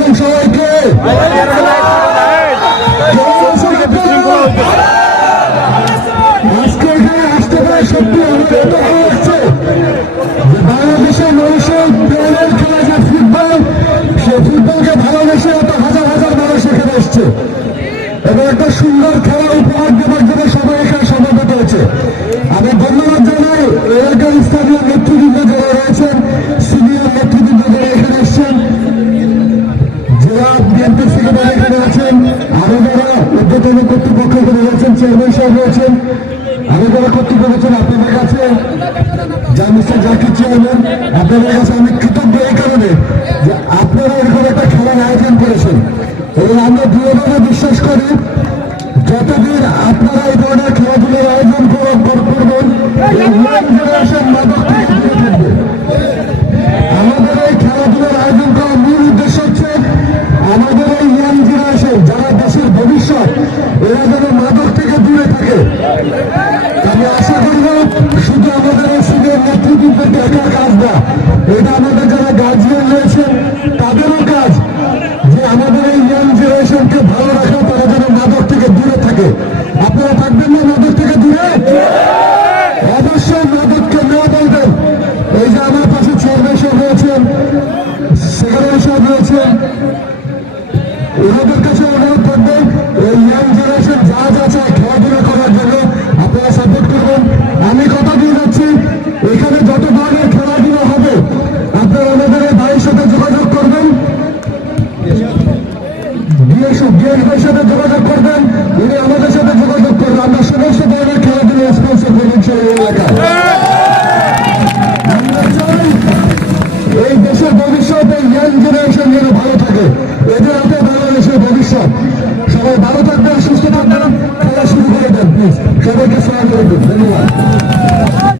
আলাইকুম সবাইকে আজকে এখানে আসতে পারে সত্যি এত ভালো লাগছে বাংলাদেশের মানুষের প্রেমের খেলা যে ফুটবল সে ফুটবলকে ভালোবেসে এত হাজার হাজার মানুষ এখানে এসছে এবং একটা সুন্দর খেলা রয়েছেন আরও যারা কর্তৃপক্ষ আপনাদের কাছে, যা মিস্টার জাকির আপনাদের কাছে আমি কৃতজ্ঞ এই কারণে যে আপনারা এরকম একটা খেলার আয়োজন করেছেন। এবং আমরা দৃঢ়ভাবে বিশ্বাস করি, যতদিন আপনারা এই ধরনের খেলাধুলার আয়োজন কর- কর- করবেন আমাদের এই খেলাধুলার আয়োজন করার মূল উদ্দেশ্য হচ্ছে, আমাদের এই ইয়াং জেনারেশন যারা দেশের ভবিষ্যৎ, এরা যেন মাদক থেকে। আমি আশা করব শুধু আমাদের এই নেতৃত্বের দেখার কাজ না এটা আমাদের যারা গার্জিয়ান রয়েছেন, তাদেরও কাজ যে আমাদের এই ইয়াং জেনারেশনকে ভালো রাখা, তারা যেন মাদক থেকে দূরে থাকে। আপনারা থাকবেন না মাদক থেকে দূরে? বিএস সাথে যোগাযোগ করবেন, উনি আমাদের সাথে যোগাযোগ করবেন। আমরা সমস্ত ধরনের খেলাধুলা স্পন্সর করবেন সেই এলাকায়। এই দেশের ভবিষ্যৎ, এই ইয়াং জেনারেশন যেন ভালো থাকে। এদের হাতে বাংলাদেশের ভবিষ্যৎ। সবাই ভালো